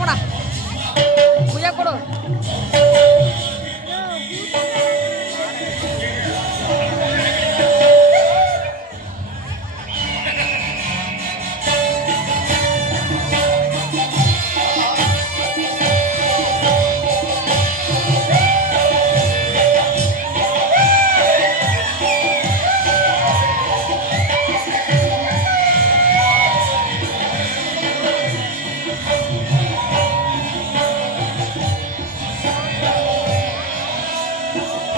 过来。Yeah.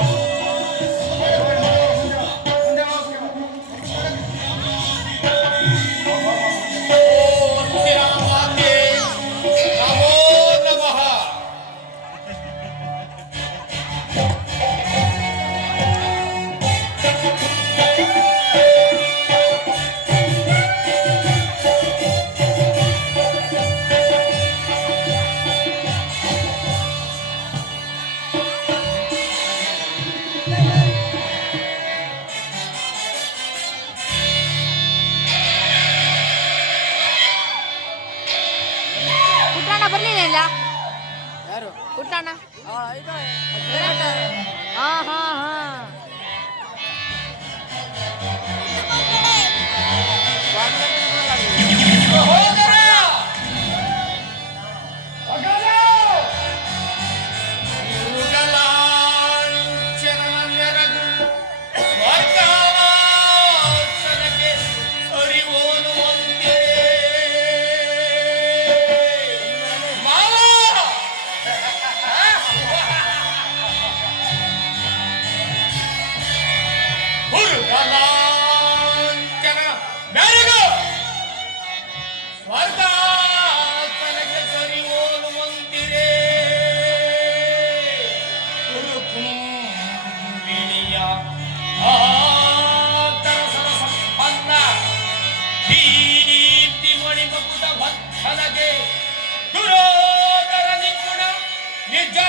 ಇಲ್ಲ ಯಾರು ಪುಟ್ಟಣ್ಣ ಹಾಂ ಹಾಂ ಹಾಂ নির্যাতন